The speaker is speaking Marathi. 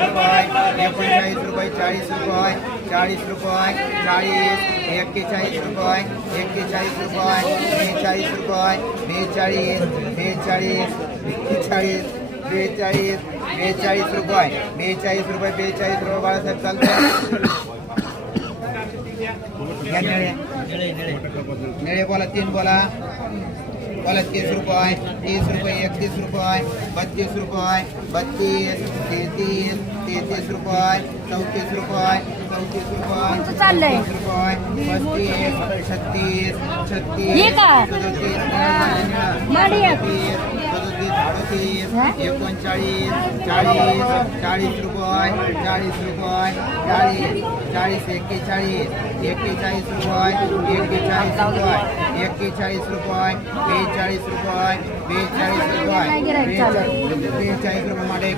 रुपये 39 रुपये 40 रुपये 40 रुपये 40 41 रुपये 41 रुपये 42 रुपये 42 42 42 42 रुपये 42 रुपये 42 रुपये बाळासाहेब चालतं निळे बोला 3 बोला 30 रुपये 30 रुपये 31 रुपये 32 रुपये 32 33 33 रुपये 34 रुपये 34 रुपये 35 रुपये 36 40 रुपये 40 रुपये 40 41 41 रुपये 41 रुपये 41 रुपये 42 रुपये 42 रुपये 42 रुपये 42 रुपये माडे